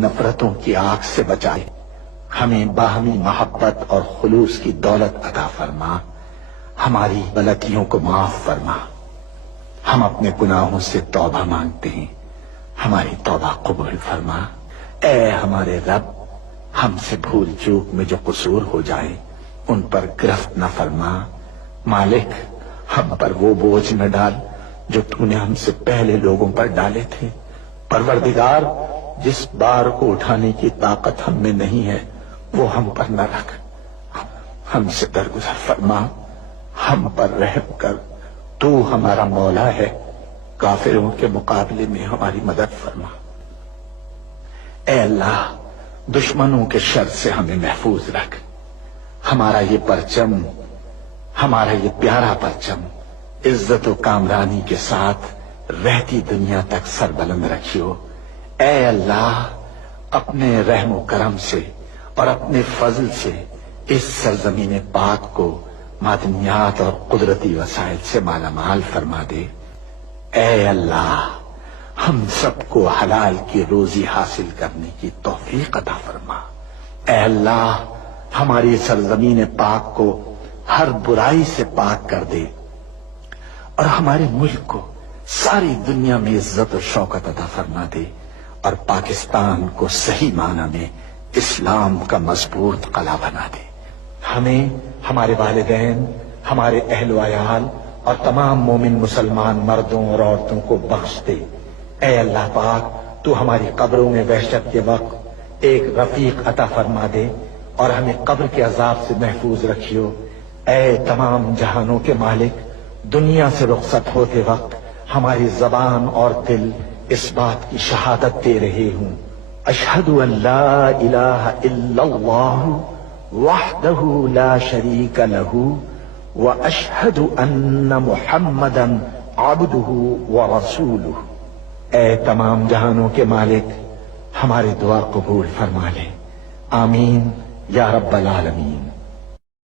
نفرتوں کی آگ سے بچائے، ہمیں باہمی محبت اور خلوص کی دولت عطا فرما، ہماری غلطیوں کو معاف فرما۔ ہم اپنے گناہوں سے توبہ مانگتے ہیں، ہماری توبہ قبول فرما۔ اے ہمارے رب، ہم سے بھول چوک میں جو قصور ہو جائے ان پر گرفت نہ فرما۔ مالک، ہم پر وہ بوجھ نہ ڈال جو تو نے ہم سے پہلے لوگوں پر ڈالے تھے۔ پروردگار، جس بار کو اٹھانے کی طاقت ہم میں نہیں ہے وہ ہم پر نہ رکھ، ہم سے درگزر فرما، ہم پر رحم کر۔ تو ہمارا مولا ہے، کافروں کے مقابلے میں ہماری مدد فرما۔ اے اللہ، دشمنوں کے شر سے ہمیں محفوظ رکھ۔ ہمارا یہ پرچم، ہمارا یہ پیارا پرچم عزت و کامرانی کے ساتھ رہتی دنیا تک سربلند رکھیو۔ اے اللہ، اپنے رحم و کرم سے اور اپنے فضل سے اس سرزمین پاک کو معدنیات اور قدرتی وسائل سے مالا مال فرما دے۔ اے اللہ، ہم سب کو حلال کی روزی حاصل کرنے کی توفیق عطا فرما۔ اے اللہ، ہماری سرزمین پاک کو ہر برائی سے پاک کر دے اور ہمارے ملک کو ساری دنیا میں عزت و شوکت عطا فرما دے، اور پاکستان کو صحیح معنی میں اسلام کا مضبوط قلعہ بنا دے۔ ہمیں، ہمارے والدین، ہمارے اہل و عیال اور تمام مومن مسلمان مردوں اور عورتوں کو بخش دے۔ اے اللہ پاک، تو ہماری قبروں میں وحشت کے وقت ایک رفیق عطا فرما دے اور ہمیں قبر کے عذاب سے محفوظ رکھیو۔ اے تمام جہانوں کے مالک، دنیا سے رخصت ہوتے وقت ہماری زبان اور دل اس بات کی شہادت دے رہے ہوں، اشہد ان لا الہ الا اللہ وحدہ لا شریک لہ واشہد ان محمدا عبدہ ورسولہ۔ اے تمام جہانوں کے مالک، ہماری دعا قبول فرما لے، آمین یا رب العالمین۔